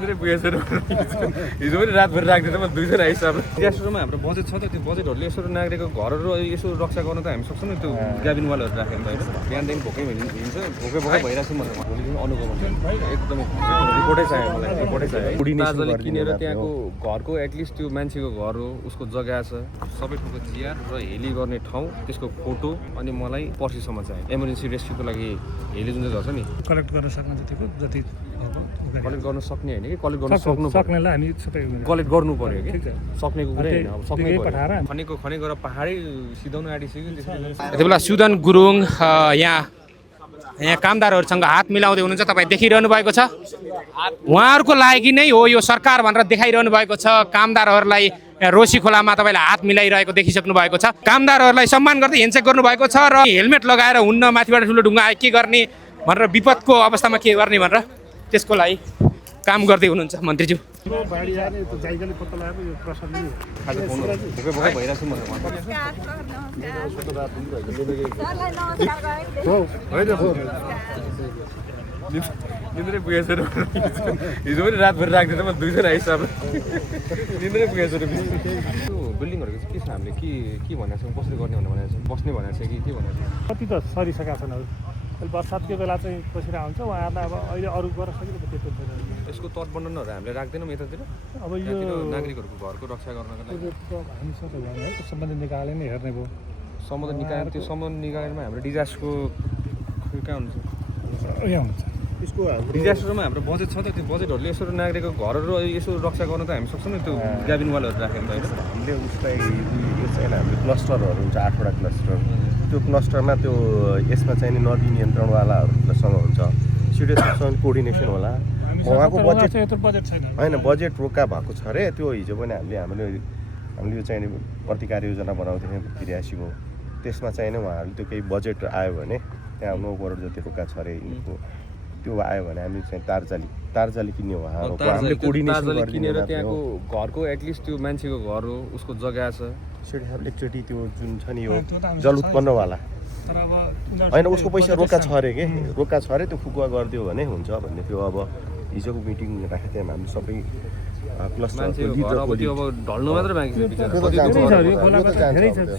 निन्द्रै पुगेछ हिजो पनि रातभरि राख्दै म 200 हिसाब डिजास्टरमा हाम्रो बजेट छ त त्यो बजेटहरूले यसो नागरिकको घरहरू यसो रक्षा गर्न त हामी सक्छौँ नि त्यो क्याबिन वालहरू राखेर त होइन बिहानदेखि भोकै हिँड्छ भोकै भइरहेको छु मलाई भोलि दिन अनुभव हुन्छ एकदमै रिपोर्टै चाहियो मलाई रिपोर्टै चाहियो ताजले किनेर त्यहाँको घरको एटलिस्ट त्यो मान्छेको घर हो उसको जग्गा छ सबै ठाउँको जिआर र हेली गर्ने ठाउँ त्यसको फोटो अनि मलाई पर्सिसम्म चाहियो इमर्जेन्सी रेस्क्युको लागि हेली जुन चाहिँ छ नि कलेक्ट गर्न सक्ने जतिको जति कलेक्ट गर्न सक्ने होइन कि कलेक्ट गर्न सक्नु सक्नेलाई हामी सबै कलेक्ट गर्नु पर्यो कि सक्नेको कुरै होइन अब सक्ने पठाएर खनेको गरेर पहाडै सिधाउनु आँटिसक्यो यति बेला सुदन गुरुङ यहाँ कामदारहरूसँग हात मिलाउँदै हुनुहुन्छ तपाईँ देखिरहनु भएको छ उहाँहरूको लागि नै हो यो सरकार भनेर देखाइरहनु भएको छ कामदारहरूलाई रोसी खोलामा तपाईँले हात मिलाइरहेको देखिसक्नु भएको छ कामदारहरूलाई सम्मान गर्दै हेन्डसेक गर्नुभएको छ र हेलमेट लगाएर हुन्न माथिबाट ठुलो ढुङ्गा आयो के गर्ने भनेर विपदको अवस्थामा के गर्ने भनेर त्यसको लागि काम गर्दै हुनुहुन्छ मन्त्रीज्यू निन्द्रै पुगेछ हिजो पनि रातभरि राख्दै म 200 हिसाब निन्द्रै पुगेछ त्यो बिल्डिङहरूको चाहिँ के छ हामीले के भनेको छौँ कसरी गर्ने भनेको छ बस्ने भनेको छ कि के भनेको छ कति त सरिसकेका छन् अहिले बर्सातको बेला चाहिँ कसरी आउँछ उहाँहरूलाई अब अहिले अरू गर्न सकिन्छ त्यस्तो छैन यसको तटबन्धनहरू हामीले राख्दैनौँ यतातिर अब यो नागरिकहरूको घरको रक्षा गर्नको लागि हामी सबै भयो है सम्बन्धित निकायले नै हेर्ने भयो सम्बन्ध निकाय त्यो सम्बन्ध निकायमा हाम्रो डिजास्टरको कहाँ हुन्छ यहाँ हुन्छ यसको डिजास्टरमा हाम्रो बजेट छ त त्यो बजेटहरूले यसो नागरिकको घरहरू यसो रक्षा गर्न त हामी सक्छौँ नि त्यो क्याबिन वालहरू राखेर त होइन हामीले उसलाई यो चाहिँ हामीले क्लस्टरहरू हुन्छ 8वटा क्लस्टर त्यो क्लस्टरमा त्यो यसमा चाहिँ नि नदी नियन्त्रणवालाहरूसँग हुन्छ सिडिएससँग कोअर्डिनेसन होला उहाँको बजेट छैन होइन बजेट रोका भएको छ अरे त्यो हिजो पनि हामीले यो चाहिँ प्रतिकार योजना बनाउँदै थियौँ त्रियासीको त्यसमा चाहिँ नि उहाँहरूले त्यो केही बजेट आयो भने त्यहाँ 9 करोड जति रोका छ अरे यिनको त्यो आयो भने हामी चाहिँ तारजाली किन्ने उहाँहरूको हामीले कोअर्डिनेसन किनेर त्यहाँको घरको एटलिस्ट त्यो मान्छेको घर हो उसको जग्गा छ एकचोटि त्यो जुन छ नि यो जल उत्पन्नवाला होइन उसको पैसा रोका छ अरे के रोका छ अरे त्यो फुकुवा गरिदियो भने हुन्छ भन्ने थियो अब हिजोको मिटिङ राखेको थियौँ हामी सबै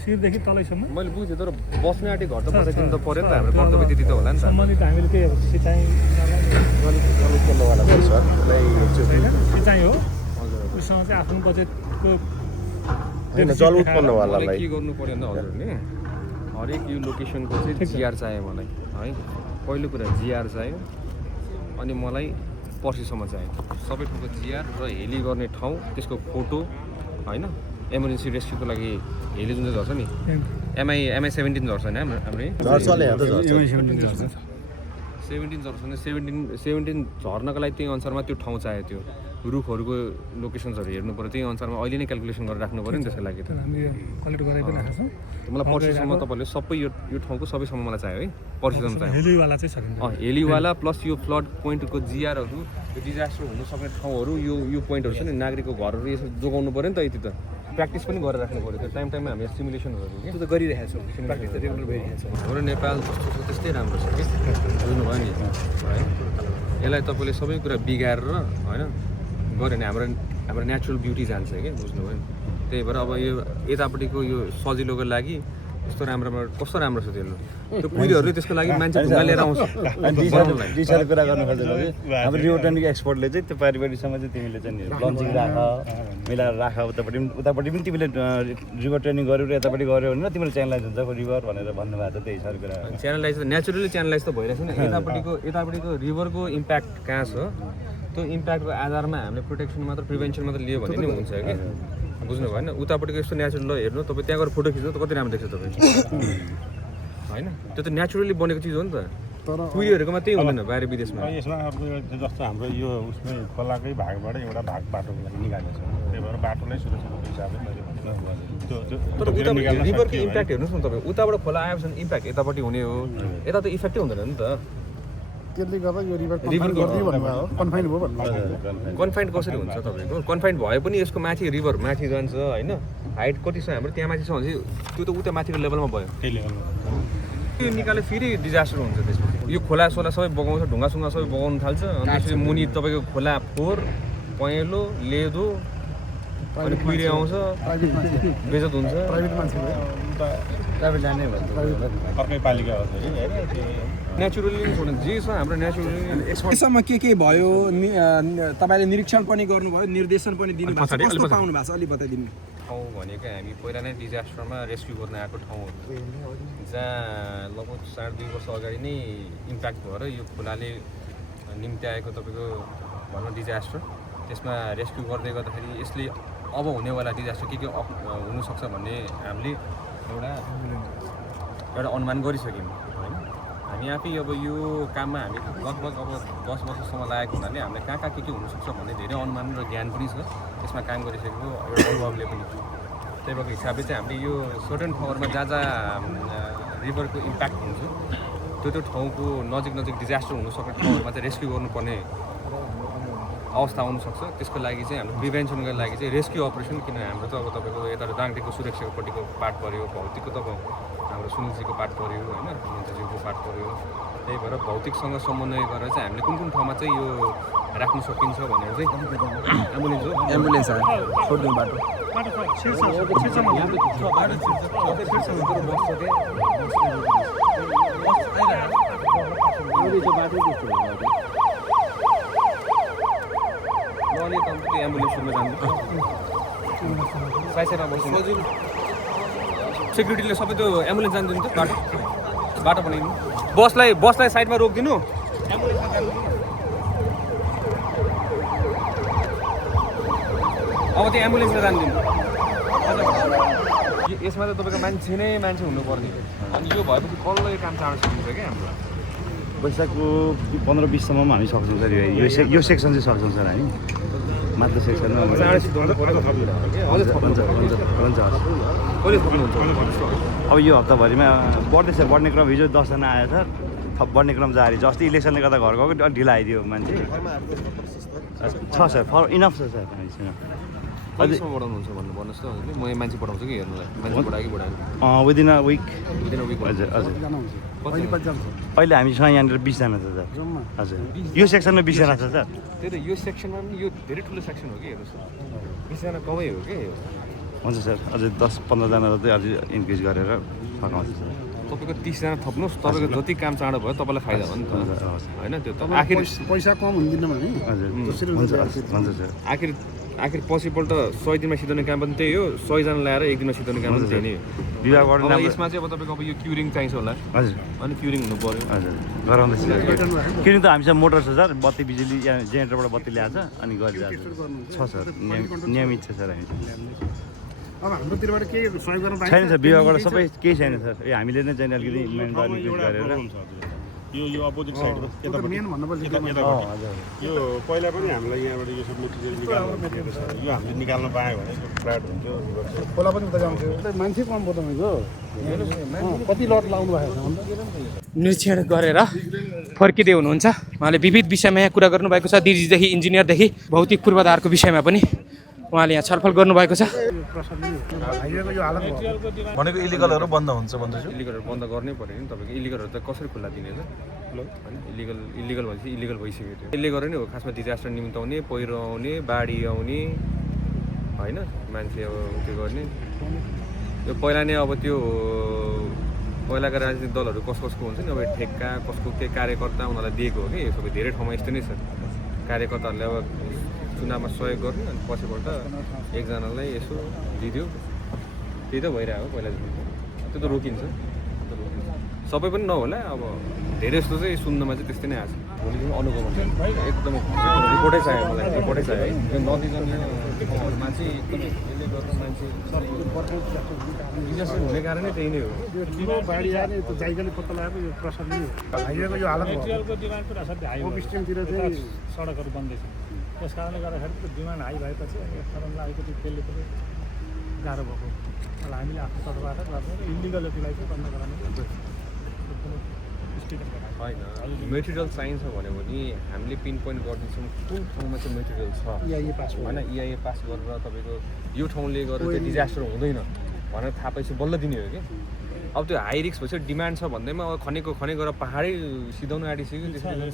शिरदेखि तलैसम्म मैले बुझेँ तर बस्ने आँटी घर त बसाइदिनु त पऱ्यो नि त हाम्रो कर्तव्य त्यति त होला नि त सम्बन्धित हामीले त्यही अब सिँचाइ हो उसँग चाहिँ आफ्नो बजेटको जल उत्पन्नवालालाई के गर्नु पऱ्यो भने हजुरले हरेक यो लोकेसनको चाहिँ जिआर चाहियो मलाई है पहिलो कुरा जिआर चाहियो अनि मलाई पर्सिसम्म चाहियो सबै ठाउँको जिआर र हेली गर्ने ठाउँ त्यसको फोटो होइन इमर्जेन्सी रेस्क्युको लागि हेली जुन चाहिँ झर्छ नि एमआई 17 झर्छ नि हाम्रो 17 झर्छ भने 17 झर्नको लागि त्यही अनुसारमा त्यो ठाउँ चाहियो त्यो रुखहरूको लोकेसन्सहरू हेर्नु पऱ्यो त्यही अनुसारमा अहिले नै क्यालकुलेसन गरेर राख्नु पऱ्यो नि त्यसको लागि त कलेक्ट गरेर पनि राखेको छौँ मलाई पर्सिसम्म तपाईँले सबै यो ठाउँको सबैसम्म मलाई चाहियो है पर्सिसम्म चाहियो हेलीवाला चाहिँ सकिन्छ हेलीवाला प्लस यो फ्लड पोइन्टको जिआरहरू यो डिजास्टर हुनु सक्ने ठाउँहरू यो पोइन्टहरू छ नि नागरिकको घरहरू यसो जोगाउनु पऱ्यो नि त यति त प्र्याक्टिस पनि गरेर राख्नु पऱ्यो त्यो टाइममा हामी सिमुलेसनहरू कि त्यो त गरिरहेको छौँ प्र्याक्टिस त रेगुलर भइरहेको छ हाम्रो नेपाल जस्तो छ त्यस्तै राम्रो छ कि बुझ्नुभयो नि है यसलाई तपाईँले सबै कुरा बिगारेर होइन गऱ्यो भने हाम्रो नेचुरल ब्युटी जान्छ क्या बुझ्नुभयो नि त्यही भएर अब यो यतापट्टिको यो सजिलोको लागि कस्तो राम्रो छ त्यो पुरीहरूले त्यसको लागि मान्छे ढुङ्गा लिएर आउँछ डिसाइड कुरा गर्नु खोजेको कि हाम्रो रियोटेनिक एक्सपर्टले चाहिँ त्यो पारिवारिकसँग चाहिँ तिमीले चाहिँ लन्चिङ मिलाएर राख उतापट्टि पनि तिमीले रिभर ट्रेनिङ गऱ्यौ र यतापट्टि गऱ्यौ भने तिमीले च्यानलाइज हुन्छ रिभर भनेर भन्नुभएको छ त्यही साह्रो कुरा च्यानलाइज नेचुरली च्यानलाइज त भइरहेछ नि यतापट्टिको रिभरको इम्प्याक्ट कहाँ छ त्यो इम्प्याक्टको आधारमा हामीले प्रोटेक्सन मात्र प्रिभेन्सन मात्र लियो भने नि हुन्छ कि बुझ्नु भएन उतापट्टिको यस्तो नेचुरल ल हेर्नु तपाईँ त्यहाँ गएर फोटो खिच्नु त कति राम्रो देख्छ तपाईँ होइन त्यो त नेचुरली बनेको चिज हो नि त पुरीहरूकोमा त्यही हुँदैन बाहिर विदेशमा यसमा अर्को जस्तो हाम्रो यो उसमै खोलाकै भागबाट एउटा भाग बाटोको लागि निकालेको छ त्यही भएर बाटोलाई सुरक्षाको हिसाबले तर उता रिभरको इम्प्याक्ट हेर्नुहोस् न तपाईँ उताबाट खोला आएपछि इम्प्याक्ट यतापट्टि हुने हो यता त इफेक्टै हुँदैन नि त त्यसले गर्दा यो रिभर कन्फाइन भयो भन्नु कन्फाइन्ड कसरी हुन्छ तपाईँको कन्फाइन्ड भए पनि यसको माथि रिभर माथि जान्छ होइन हाइट कति छ हाम्रो त्यहाँ माथि छ भने त्यो त उता माथिको लेभलमा भयो त्यही लेभलमा त्यो निकाले फेरि डिजास्टर हुन्छ त्यसपछि यो खोला सोला सबै बगाउँछ ढुङ्गासुङ्गा सबै बगाउनु थाल्छ अनि त्यसपछि मुनि तपाईँको खोला फोहोर पहेँलो लेदो अनि कुहिरे आउँछ बेजत हुन्छ प्राइभेट मान्छे प्राइभेट ल्यान्डै भन्छ अर्कै पालिका हो नेचुरली छोड्नु जे छ हाम्रो नेचुरली एक्सपर्ट यसम्म के भयो तपाईँले निरीक्षण पनि गर्नुभयो निर्देशन पनि दिनुभएको छ कस्तो पाउनु भएको छ अलि बताइदिनु ठाउँ भनेको हामी पहिला नै डिजास्टरमा रेस्क्यु गर्न आएको ठाउँहरू जहाँ लगभग 2.5 वर्ष अगाडि नै इम्प्याक्ट भएर यो खोलाले निम्ति आएको तपाईँको भनौँ डिजास्टर त्यसमा रेस्क्यु गर्दै गर्दाखेरि यसले अब हुनेवाला डिजास्टर के हुनसक्छ भन्ने हामीले एउटा अनुमान गरिसक्यौँ होइन हामी आफै अब यो काममा हामी लगभग अब 10 वर्षसम्म लागेको हुनाले हामीलाई कहाँ के हुनसक्छ भन्ने धेरै अनुमान र ज्ञान पनि छ यसमा काम गरिसकेको एउटा अनुभवले पनि त्यही भएको हिसाबले चाहिँ हामीले यो सर्टेन ठाउँहरूमा जहाँ रिभरको इम्प्याक्ट हुन्छ त्यो ठाउँको नजिक डिजास्टर हुनसक्ने ठाउँहरूमा चाहिँ रेस्क्यु गर्नुपर्ने अवस्था आउनसक्छ त्यसको लागि चाहिँ हाम्रो प्रिभेन्सनको लागि चाहिँ रेस्क्यु अपरेसन किन हाम्रो त अब तपाईँको यता दाङटेको सुरक्षापट्टिको पार्ट पऱ्यो भौतिकको त हाम्रो सुनिलजीको पार्ट पऱ्यो होइन मन्त्रीजीको पार्ट पऱ्यो त्यही भएर भौतिकसँग समन्वय गरेर चाहिँ हामीले कुन ठाउँमा चाहिँ यो राख्न सकिन्छ भनेर चाहिँ एम्बुलेन्स हो एम्बुलेन्स छोड्नु बाटो एम्बुलेन्समा जानु साइडमा बस्नु सेक्युरिटीले सबै त्यो एम्बुलेन्स जानु दिनु त बाटो बनाइदिनु बसलाई साइडमा रोकिदिनु एम्बुलेन्समा जानु अब त्यो एम्बुलेन्समा जानु दिनु यसमा त तपाईँको मान्छे हुनुपर्ने अनि यो भएपछि कल्लो यो काम चाँडो सकिन्छ क्या हाम्रो वैशाखको 15-20 सम्ममा हामी सक्छौँ सर यो सेक्सन चाहिँ सक्छौँ सर हामी मात्र सेक्सनमा चाँडो सिद्धाउनु पऱ्यो हुन्छ कहिले सक्नुहुन्छ अब यो हप्ताभरिमा बढ्ने क्रम हिजो 10 जना आयो सर थप बढ्ने क्रम जारी छ अस्ति इलेक्सनले गर्दा घर गएको अलिक ढिला आइदियो मान्छे छ सर फर इनफ छ सर कहिलेसम्म बढाउनुहुन्छ भन्नुहोस् त हजुरले म यहाँ मान्छे पठाउँछु कि हेर्नुलाई मान्छे बढायो कि बढाएन विदिन अ विक हजुर अहिले हामीसँग यहाँनिर 20 जना छ सर हजुर यो सेक्सनमा 20 जना छ सर त्यही त यो सेक्सनमा पनि यो धेरै ठुलो सेक्सन हो कि हेर्नुहोस् 20 जना कमै हो कि हुन्छ सर अझै 10-15 जना जति अझै इन्क्रिज गरेर फकाउँछ सर तपाईँको 30 जना थप्नुहोस् तपाईँको जति काम चाँडो भयो तपाईँलाई फाइदा हो नि त होइन त्यो त आखिर पैसा कम हुँदैन भने हजुर हुन्छ सर आखिर पछिपल्ट 100 दिनमा सिधाउने काम पनि त्यही हो 100 जना ल्याएर एक दिनमा सिधाउने काम पनि त्यही नै हो विभागबाट अब यसमा चाहिँ अब तपाईँको अब यो क्युरिङ चाहिन्छ होला हजुर अनि क्युरिङ हुनु पऱ्यो हजुर गराउँदैछ किन त हामीसँग मोटर छ सर बत्ती बिजुली यहाँ जेनेरेटरबाट बत्ती ल्याएको छ अनि गरिरहेको छ सर नियमित छ सर हामी अब हाम्रोतिरबाट केही सहयोग गर्न छैन सर विभागबाट सबै केही छैन सर हामीले नै चाहिँ अलिकति मेन गर्ने गरेर यो अपोजिट साइड हो मेन भन्नुपर्छ यो पहिला पनि हामीलाई यहाँबाट यो सब मेटेरियल निकाल्नु यो हामीले निकाल्न पायो भने फ्ल्याट हुन्थ्यो खोला पनि उता जान्थ्यो मान्छे कम भयो तपाईँको कति लट लाउनु भएको छ निरीक्षण गरेर फर्किँदै हुनुहुन्छ उहाँले विविध विषयमा यहाँ कुरा गर्नुभएको छ डिजीदेखि इन्जिनियरदेखि भौतिक पूर्वाधारको विषयमा पनि उहाँले यहाँ छलफल गर्नुभएको छ भनेको इलिगलहरू बन्द हुन्छ भन्दैछु इलिगलहरू बन्द गर्नै पऱ्यो नि तपाईँको इलिगलहरू त कसरी खुल्ला दिने त होइन इलिगल भनेपछि इलिगल भइसक्यो त्यो यसले गरेर नै हो खासमा डिजास्टर निम्ताउने पहिरो आउने बाढी आउने होइन मान्छे अब त्यो गर्ने यो पहिला नै अब त्यो पहिलाका राजनीतिक दलहरू कसको हुन्छ नि अब ठेक्का कसको के कार्यकर्ता उनीहरूलाई दिएको हो कि सबै धेरै ठाउँमा यस्तो नै छ कार्यकर्ताहरूले अब चुनावमा सहयोग गर्ने अनि पछिपल्ट एकजनालाई यसो दिइदियो त्यही त भइरहेको पहिला त्यो त रोकिन्छ सबै पनि नहोला अब धेरै जस्तो चाहिँ सुन्नमा चाहिँ त्यस्तै नै आएको छ भोलिदेखि अनुगमन चाहिँ एकदमै रिपोर्टै चाहियो मलाई रिपोर्टै चाहियो है यो नदीजन्य ठाउँहरूमा चाहिँ एकदमै यसले गर्दा मान्छे डिजास्टर हुने कारणै त्यही नै हो बाढी आएर त्यो जाइगाले पत्ता लगाएको यो प्रसरले हाइवेको यो हालत मेटेरियलको डिमान्ड पनि असाध्यै हाई ओबिस्टिमतिर चाहिँ सडकहरू बन्दैछ त्यस कारणले गर्दाखेरि त्यो डिमान्ड हाई भएपछि कारणलाई अलिकति त्यसले पनि गाह्रो भएको हामीले आफ्नो तर्फबाट गर्नु इलिगल जतिलाई चाहिँ बन्द गराउनु होइन मेटेरियल चाहिन्छ भन्यो भने हामीले पिन पोइन्ट गरिदिन्छौँ कुन ठाउँमा चाहिँ मेटेरियल छ होइन इआइए पास गरेर तपाईँको यो ठाउँले गरेर चाहिँ डिजास्टर हुँदैन भनेर थाहा पाएपछि बल्ल दिने हो कि अब त्यो हाई रिस्क भएपछि डिमान्ड छ भन्दैमा अब खनेको गरेर पाहाडै सिधाउनु आँटिसक्यो त्यसरी